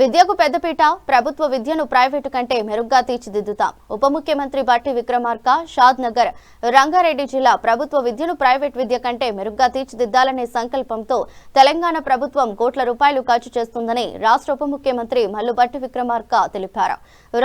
విద్యకు పెద్దపీట, ప్రభుత్వ విద్యను ప్రైవేటు కంటే మెరుగ్గా తీర్చిదిద్దుతాం. ఉప ముఖ్యమంత్రి బట్టి విక్రమార్క షాద్ నగర్, రంగారెడ్డి జిల్లా ప్రభుత్వ విద్యను ప్రైవేట్ విద్య కంటే మెరుగ్గా తీర్చిదిద్దాలనే సంకల్పంతో తెలంగాణ ప్రభుత్వం కోట్ల రూపాయలు ఖర్చు చేస్తుందని రాష్ట్ర ఉప ముఖ్యమంత్రి మల్లు బట్టి విక్రమార్క తెలిపారు.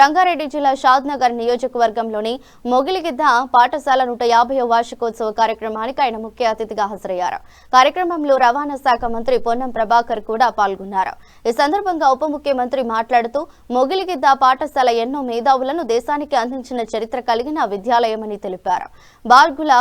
రంగారెడ్డి జిల్లా షాద్ నగర్ నియోజకవర్గంలోని మొగిలిగిద్ద పాఠశాల 150వ వార్షికోత్సవ కార్యక్రమానికి ఆయన ముఖ్య అతిథిగా హాజరయ్యారు. కార్యక్రమంలో రవాణా శాఖ మంత్రి పొన్నం ప్రభాకర్ కూడా పాల్గొన్నారు. ఈ సందర్భంగా ఉప ముఖ్యమంత్రి మాట్లాడుతూ మొగిలిగిద్ద పాఠశాల ఎన్నో మేధావులను దేశానికి అందించిన చరిత్ర కలిగిన విద్యాలయమని తెలిపారు. బాల్గుల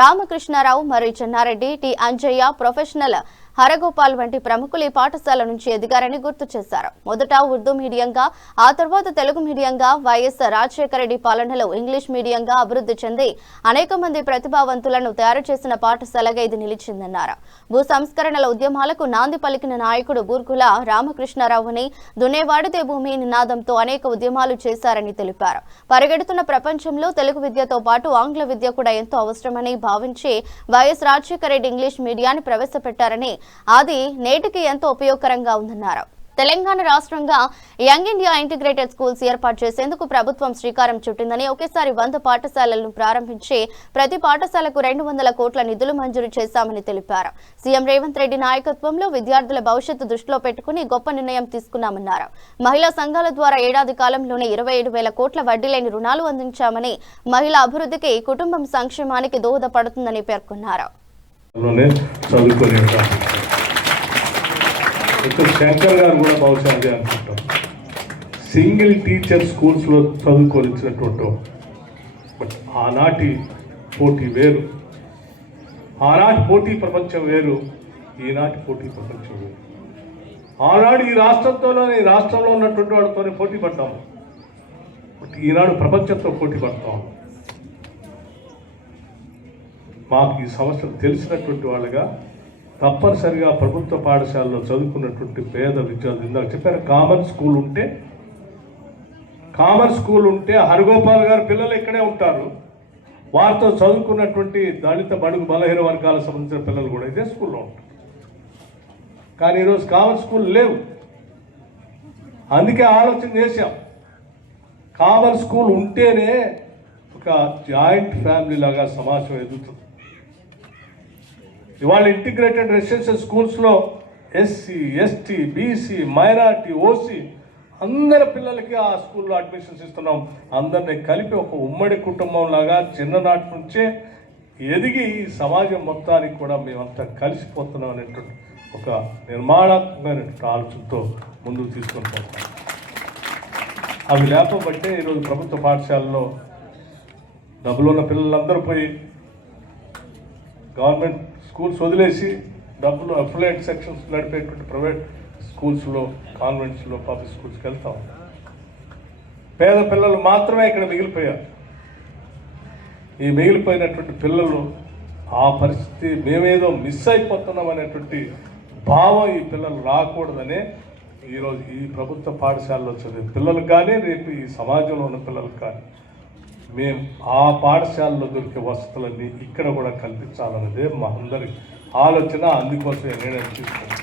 రామకృష్ణారావు, మరి చెన్నారెడ్డి, టి అంజయ్య, ప్రొఫెషనల్ హరగోపాల్ వంటి ప్రముఖులు ఈ పాఠశాల నుంచి ఎదిగారని గుర్తు చేశారు. మొదట ఉర్దూ మీడియంగా, ఆ తర్వాత తెలుగు మీడియంగా, వైఎస్ రాజశేఖర రెడ్డి పాలనలో ఇంగ్లీష్ మీడియంగా అభివృద్ధి చెంది అనేక మంది ప్రతిభావంతులను తయారు చేసిన పాఠశాలగా ఇది నిలిచిందన్నారు. భూ సంస్కరణల ఉద్యమాలకు నాంది పలికిన నాయకుడు బూర్గుల రామకృష్ణారావుని దున్నేవాడితే భూమి నినాదంతో అనేక ఉద్యమాలు చేశారని తెలిపారు. పరిగెడుతున్న ప్రపంచంలో తెలుగు విద్యతో పాటు ఆంగ్ల విద్య కూడా ఎంతో అవసరమని భావించి వైఎస్ రాజశేఖర రెడ్డి ఇంగ్లీష్ మీడియాన్ని ప్రవేశపెట్టారని, అది నేటికి ఎంతో ఉపయోగకరంగా ఉందన్నారు. తెలంగాణ రాష్ట్రంగా యంగ్ ఇండియా ఇంటిగ్రేటెడ్ స్కూల్స్ ఏర్పాటు చేసేందుకు ప్రభుత్వం శ్రీకారం చుట్టిందని, ఒకేసారి 100 పాఠశాలలను ప్రారంభించి ప్రతి పాఠశాలకు 200 కోట్ల నిధులు మంజూరు చేశామని తెలిపారు. సీఎం రేవంత్ రెడ్డి నాయకత్వంలో విద్యార్థుల భవిష్యత్తు దృష్టిలో పెట్టుకుని గొప్ప నిర్ణయం తీసుకున్నామన్నారు. మహిళా సంఘాల ద్వారా ఏడాది కాలంలోనే 27,000 కోట్ల వడ్డీ లేని రుణాలు అందించామని, మహిళా అభివృద్ధికి, కుటుంబం సంక్షేమానికి దోహదపడుతుందని పేర్కొన్నారు. శంకర్ గారు కూడా బహుశా అదే అనుకుంటాం. సింగిల్ టీచర్ స్కూల్స్లో చదువుకోనిచ్చినటువంటి బట్ ఆనాటి పోటీ వేరు, ఆనాటి పోటీ ప్రపంచం వేరు, ఈనాటి పోటీ ప్రపంచం వేరు. ఆనాడు ఈ రాష్ట్రంలో ఉన్నటువంటి వాళ్ళతోనే పోటీ పడ్డాము, బట్ ఈనాడు ప్రపంచంతో పోటీ పడతాము. మాకు ఈ సమస్యలు తెలిసినటువంటి వాళ్ళగా తప్పనిసరిగా ప్రభుత్వ పాఠశాలలో చదువుకున్నటువంటి పేద విద్యార్థులు, ఇందాక చెప్పారు కామన్ స్కూల్ ఉంటే హరగోపాల్ గారు పిల్లలు ఇక్కడే ఉంటారు. వారితో చదువుకున్నటువంటి దళిత బడుగు బలహీన వర్గాలకు సంబంధించిన పిల్లలు కూడా ఇదే స్కూల్లో ఉంటారు. కానీ ఈరోజు కామన్ స్కూల్ లేవు. అందుకే ఆలోచన చేశాం, కామన్ స్కూల్ ఉంటేనే ఒక జాయింట్ ఫ్యామిలీ లాగా సమాజం ఎదుగుతుంది. ఇవాళ ఇంటిగ్రేటెడ్ రెసిడెన్షియల్ స్కూల్స్లో SC, ST, BC, minority, OC అందరి పిల్లలకి ఆ స్కూల్లో అడ్మిషన్స్ ఇస్తున్నాం. అందరినీ కలిపి ఒక ఉమ్మడి కుటుంబం లాగా చిన్ననాటి నుంచే ఎదిగి ఈ సమాజం మొత్తానికి కూడా మేమంతా కలిసిపోతున్నాం అనేటువంటి ఒక నిర్మాణాత్మకమైనటువంటి ఆలోచనతో ముందుకు తీసుకొని పోతాం. అవి లేకపోతే ఈరోజు ప్రభుత్వ పాఠశాలలో డబ్బులున్న పిల్లలందరూ పోయి గవర్నమెంట్ స్కూల్స్ వదిలేసి డబ్బులు అఫిలియేట్ సెక్షన్స్ నడిపేటువంటి ప్రైవేట్ స్కూల్స్లో, కాన్వెంట్స్లో, పబ్లిక్ స్కూల్స్కి వెళ్తాం. పేద పిల్లలు మాత్రమే ఇక్కడ మిగిలిపోయారు. ఈ మిగిలిపోయినటువంటి పిల్లలు ఆ పరిస్థితి మేమేదో మిస్ అయిపోతున్నాం అనేటువంటి భావం ఈ పిల్లలు రాకూడదనే ఈరోజు ఈ ప్రభుత్వ పాఠశాలలో చదివే పిల్లలకు కానీ, రేపు ఈ సమాజంలో ఉన్న పిల్లలకు కానీ మేము ఆ పాఠశాలలో దొరికే వసతులన్నీ ఇక్కడ కూడా కల్పించాలన్నదే మా అందరి ఆలోచన. అందుకోసమే నిర్ణయం తీసుకున్నాం.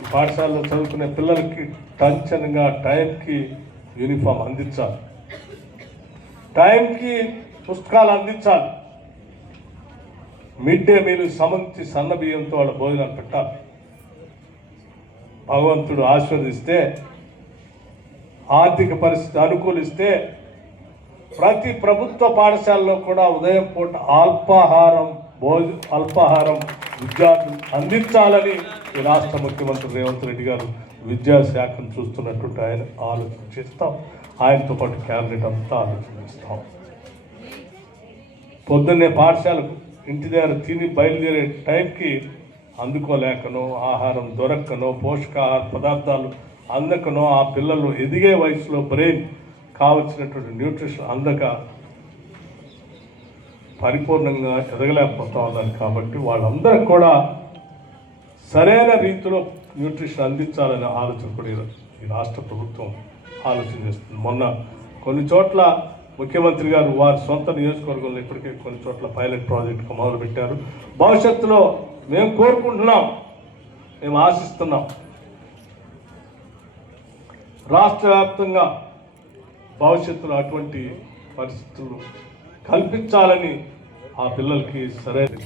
ఈ పాఠశాలలో చదువుకునే పిల్లలకి టంచనగా టైంకి యూనిఫామ్ అందించాలి, టైంకి పుస్తకాలు అందించాలి, మిడ్ డే మీల్ సంబంధించి సన్న బియ్యంతో వాళ్ళ భోజనాలు పెట్టాలి. భగవంతుడు ఆశీర్వదిస్తే, ఆర్థిక పరిస్థితి అనుకూలిస్తే ప్రతి ప్రభుత్వ పాఠశాలలో కూడా ఉదయం పూట అల్పాహారం విద్యార్థులు అందించాలని ఈ రాష్ట్ర ముఖ్యమంత్రి రేవంత్ రెడ్డి గారు విద్యాశాఖను చూస్తున్నటువంటి ఆయన ఆలోచన చేస్తాం. ఆయనతో పాటు క్యాబినెట్ అంతా ఆలోచన చేస్తాం. పొద్దున్నే పాఠశాలకు ఇంటి దగ్గర తిని బయలుదేరే టైంకి అందుకోలేకనో, ఆహారం దొరక్కనో, పోషకాహార పదార్థాలు అందకనో, ఆ పిల్లలు ఎదిగే వయసులో బ్రెయిన్ కావలసినటువంటి న్యూట్రిషన్ అందక పరిపూర్ణంగా ఎదగలేకపోతా ఉన్నారు. కాబట్టి వాళ్ళందరూ కూడా సరైన రీతిలో న్యూట్రిషన్ అందించాలనే ఆలోచన కూడా ఈ రాష్ట్ర ప్రభుత్వం ఆలోచన చేస్తుంది. మొన్న కొన్ని చోట్ల ముఖ్యమంత్రి గారు వారి సొంత నియోజకవర్గంలో ఇప్పటికే కొన్ని చోట్ల పైలట్ ప్రాజెక్టుగా మొదలుపెట్టారు. భవిష్యత్తులో మేము కోరుకుంటున్నాం, మేము ఆశిస్తున్నాం రాష్ట్ర వ్యాప్తంగా భవిష్యత్తులో అటువంటి పరిస్థితులు కల్పించాలని ఆ పిల్లలకి సరైన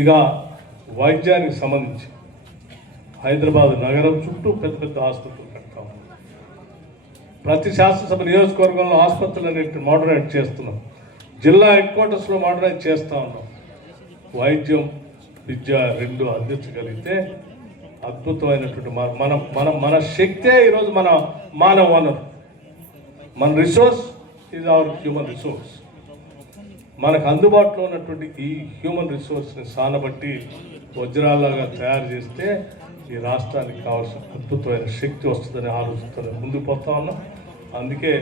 ఇక వైద్యానికి సంబంధించి హైదరాబాద్ నగరం చుట్టూ పెద్ద పెద్ద ఆసుపత్రులు కడతాం. ప్రతి శాసనసభ నియోజకవర్గంలో ఆసుపత్రులన్నింటినీ మోడరేట్ చేస్తున్నాం. జిల్లా హెడ్ క్వార్టర్స్లో మోడరేట్ చేస్తూ ఉన్నాం. వైద్యం విద్య రెండు అందించగలిగితే అద్భుతమైనటువంటి మన శక్తే ఈరోజు మన మానవ వనరు. మన resource is our human resource. మనకు అందుబాటులో ఉన్నటువంటి ఈ హ్యూమన్ రిసోర్స్ని సానబట్టి వజ్రాలాగా తయారు చేస్తే ఈ రాష్ట్రానికి కావాల్సిన అద్భుతమైన శక్తి వస్తుందని ఆలోచనతో ముందుకు పోతా ఉన్నాం. అందుకే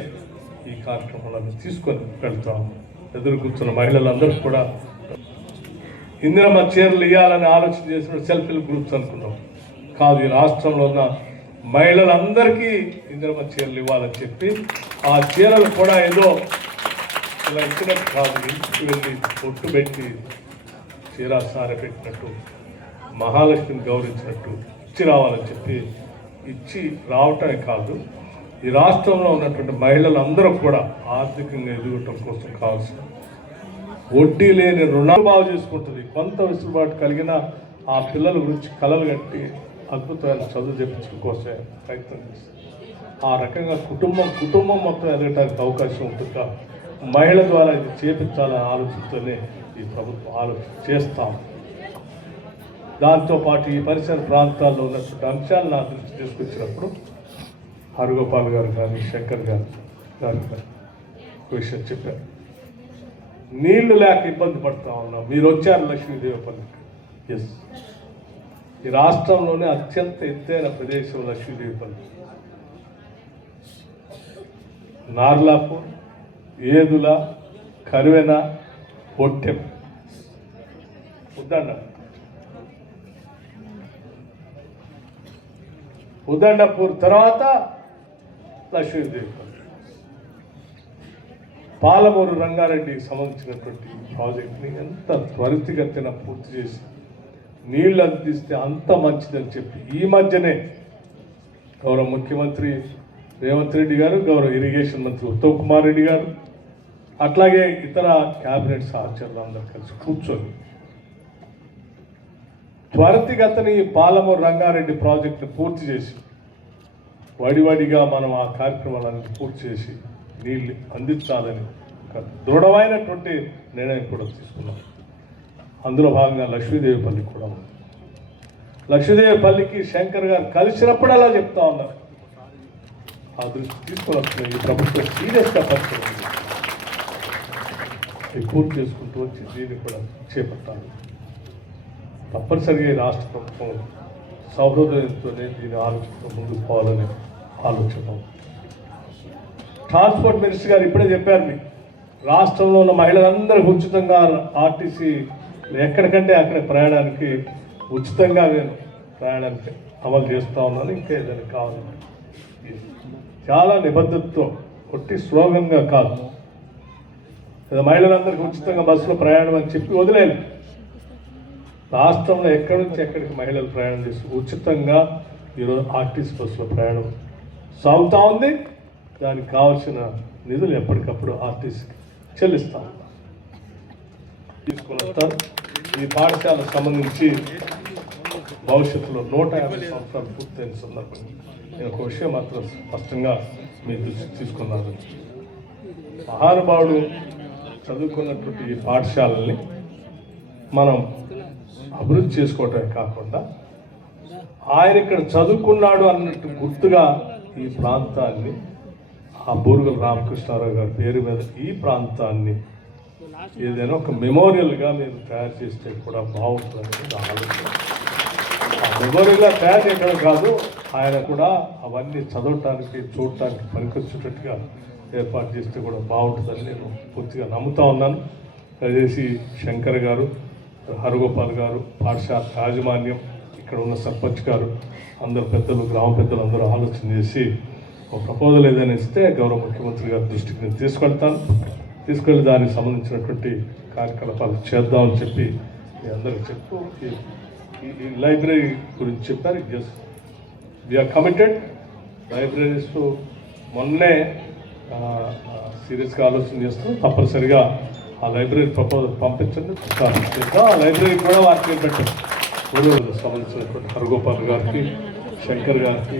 ఈ కార్యక్రమాలను తీసుకొని వెళ్తా ఉన్నాం. ఎదురు కూర్చున్న మహిళలందరూ కూడా ఇందిరమ్మ చీరలు ఇవ్వాలని ఆలోచన చేసినప్పుడు సెల్ఫ్ హెల్ప్ గ్రూప్స్ అనుకున్నాం. కాదు, ఈ రాష్ట్రంలో ఉన్న మహిళలందరికీ ఇందిరమ్మ చీరలు ఇవ్వాలని చెప్పి ఆ చీరలు కూడా ఏదో ఇలా ఇచ్చినట్టు కాదు, ఇంటికి వెళ్ళి పొట్టు పెట్టి చీర సార పెట్టినట్టు మహాలక్ష్మిని గౌరవించినట్టు ఇచ్చి రావాలని చెప్పి ఇచ్చి రావటమే కాదు, ఈ రాష్ట్రంలో ఉన్నటువంటి మహిళలందరూ కూడా ఆర్థికంగా ఎదగటం కోసం కావాల్సిన వడ్డీ లేని రుణాలు బాగు చేసుకుంటుంది. కొంత వెసులుబాటు కలిగిన ఆ పిల్లల గురించి కలలు కట్టి అద్భుతమైన చదువు చెప్పించడం కోసమే ప్రయత్నం చేస్తుంది. ఆ రకంగా కుటుంబం మొత్తం ఎదగటానికి అవకాశం ఉంటుందా, మహిళ ద్వారా ఇది చేపించాలనే ఆలోచనతోనే ఈ ప్రభుత్వం ఆలోచన చేస్తాం. దాంతోపాటు ఈ పరిసర ప్రాంతాల్లో ఉన్నటువంటి అంశాలు నా దృష్టి తీసుకొచ్చినప్పుడు హరగోపాల్ గారు కానీ శంకర్ గారు విషయం చెప్పారు. నీళ్లు లేక ఇబ్బంది పడుతూ ఉన్నాం. మీరు వచ్చారు లక్ష్మీదేవిపల్లికి. ఎస్, ఈ రాష్ట్రంలోనే అత్యంత ఎత్తైన ప్రదేశం లక్ష్మీదేవిపల్లి. నార్లాపూర్, ఏదుల, కరువెన, పొట్టెం, ఉదండపూర్ తర్వాత లక్ష్మీదేవిపల్లి. పాలమూరు రంగారెడ్డికి సంబంధించినటువంటి ప్రాజెక్ట్ని ఎంత త్వరితగతిన పూర్తి చేసి నీళ్లు అందిస్తే అంత మంచిదని చెప్పి ఈ మధ్యనే గౌరవ ముఖ్యమంత్రి రేవంత్ రెడ్డి గారు, గౌరవ ఇరిగేషన్ మంత్రి ఉత్తమ్ కుమార్ రెడ్డి గారు, అట్లాగే ఇతర క్యాబినెట్ సహచరులు అందరూ కలిసి కూర్చొని త్వరితగతిన ఈ పాలమూరు రంగారెడ్డి ప్రాజెక్టును పూర్తి చేసి వడివడిగా మనం ఆ కార్యక్రమాలను పూర్తి చేసి నీళ్ళు అందించాలని ఒక దృఢమైనటువంటి నిర్ణయం కూడా తీసుకున్నాం. అందులో భాగంగా లక్ష్మీదేవిపల్లి కూడా ఉంది. లక్ష్మీదేవిపల్లికి శంకర్ గారు కలిసినప్పుడు అలా చెప్తా ఉన్నారు. ఆ దృష్టి తీసుకొని వస్తున్నాయి. ఈ ప్రభుత్వం సీరియస్గా పరిస్థితి పూర్తి చేసుకుంటూ వచ్చి దీన్ని కూడా చేపట్టాలి. తప్పనిసరిగా ఈ రాష్ట్ర ప్రభుత్వం సౌహృదయంతోనే దీని ఆలోచనతో ముందుకు పోవాలని ఆలోచన. ట్రాన్స్పోర్ట్ మినిస్టర్ గారు ఇప్పుడే చెప్పారు, మీకు రాష్ట్రంలో ఉన్న మహిళలందరికీ ఉచితంగా ఆర్టీసీ ఎక్కడికంటే అక్కడ ప్రయాణానికి ఉచితంగా నేను ప్రయాణానికి అమలు చేస్తూ ఉన్నాను. ఇంకా ఏదైనా కావాలి చాలా నిబద్ధతతో కొట్టి స్లోగన్గా కాదు, మహిళలందరికీ ఉచితంగా బస్సులో ప్రయాణం అని చెప్పి వదిలేదు. రాష్ట్రంలో ఎక్కడి నుంచి ఎక్కడికి మహిళలు ప్రయాణం చేసి ఉచితంగా ఈరోజు ఆర్టీసీ బస్సులో ప్రయాణం సాగుతూ ఉంది. దానికి కావాల్సిన నిధులు ఎప్పటికప్పుడు ఆర్టీసీకి చెల్లిస్తాం. తీసుకుని వస్తారు. ఈ పాఠశాలకు సంబంధించి భవిష్యత్తులో 150 సంవత్సరాలు పూర్తయిన సందర్భంగా నేను ఒక విషయం మాత్రం స్పష్టంగా మీ దృష్టికి తీసుకున్నాను. మహానుభావుడు చదువుకున్నటువంటి ఈ పాఠశాలని మనం అభివృద్ధి చేసుకోవటమే కాకుండా ఆయన ఇక్కడ చదువుకున్నాడు అన్నట్టు గుర్తుగా ఈ ప్రాంతాన్ని, ఆ బూరుగుల రామకృష్ణారావు గారి పేరు మీద ఈ ప్రాంతాన్ని ఏదైనా ఒక మెమోరియల్గా మీరు తయారు చేస్తే కూడా బాగుంటుందని నా ఆలోచన. ఆ మెమోరియల్గా తయారు చేయడం కాదు, ఆయన కూడా అవన్నీ చదవటానికి చూడటానికి పనికొచ్చేటట్టుగా ఏర్పాటు చేస్తే కూడా బాగుంటుందని నేను పూర్తిగా నమ్ముతా ఉన్నాను. దయచేసి శంకర్ గారు, హరగోపాల్ గారు, పాఠశాల యాజమాన్యం, ఇక్కడ ఉన్న సర్పంచ్ గారు, అందరు పెద్దలు, గ్రామ పెద్దలు అందరూ ఆలోచన చేసి ఒక ప్రపోజల్ ఏదైనా ఇస్తే గౌరవ ముఖ్యమంత్రి గారి దృష్టికి నేను తీసుకెళ్ళి దానికి సంబంధించినటువంటి కార్యకలాపాలు చేద్దామని చెప్పి మీ అందరికీ చెప్తూ ఈ లైబ్రరీ గురించి చెప్పారు. Yes, we are committed. లైబ్రరీస్ మొన్నే సీరియస్గా ఆలోచన చేస్తాం. తప్పనిసరిగా ఆ లైబ్రరీ ప్రపోజల్ పంపించండి. ఆ లైబ్రరీ కూడా వారికి పెట్టండి. సంబంధించినటువంటి హరగోపాల్ గారికి, శంకర్ గారికి,